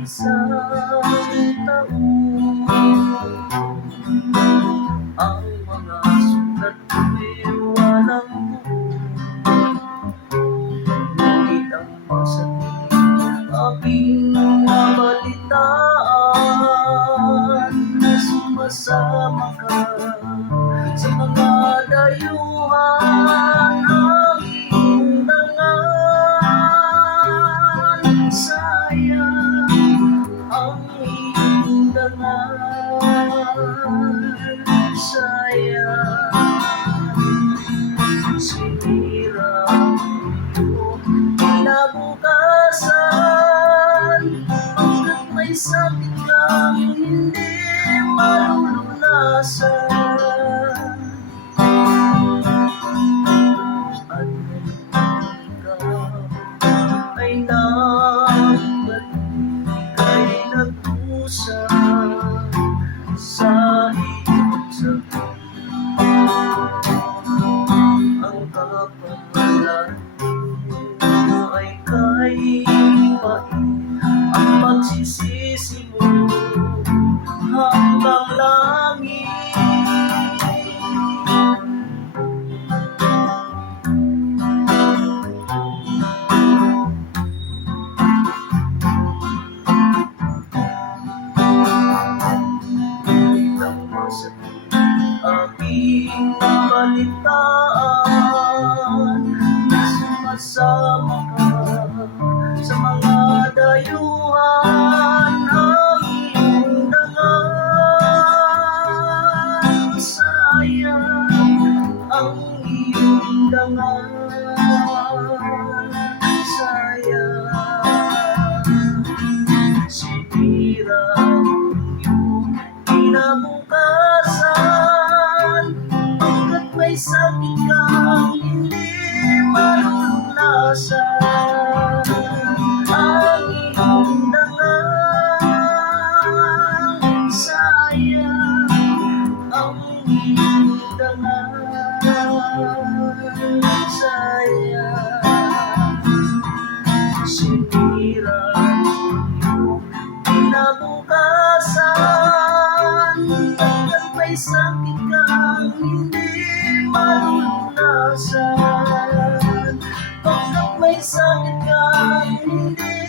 isang taon. Ang mga sulat ko'y walang buo, ngunit ang masakit aking nabalitaan na sumasama ka sa mga dayuhan ng iyong dangal. Sayang ang iyong dangal, sayang. Sinira ko kinabukasan, hanggat may sakit lang hindi malulunasan. At ikaw ay dapat ika'y nagdusa sa iyong sagot. Ang kapamalan mo ay kaipain, ang pagsisisi mo hanggang langit. Aking nabalitaan na sumasama ka sa mga dayuhan ng iyong dangal. Sayang ang iyong dangal, sayang. Sinira ang iyong kinabukasan, hanggat may sakit kang hindi malulunasan. Ang iyong dangal, sayang ang iyong dangal, sayang. Sinira ang iyong kinabukasan, hanggat may sakit kang hindi malulunasan. Hanggat may sakit kang hindi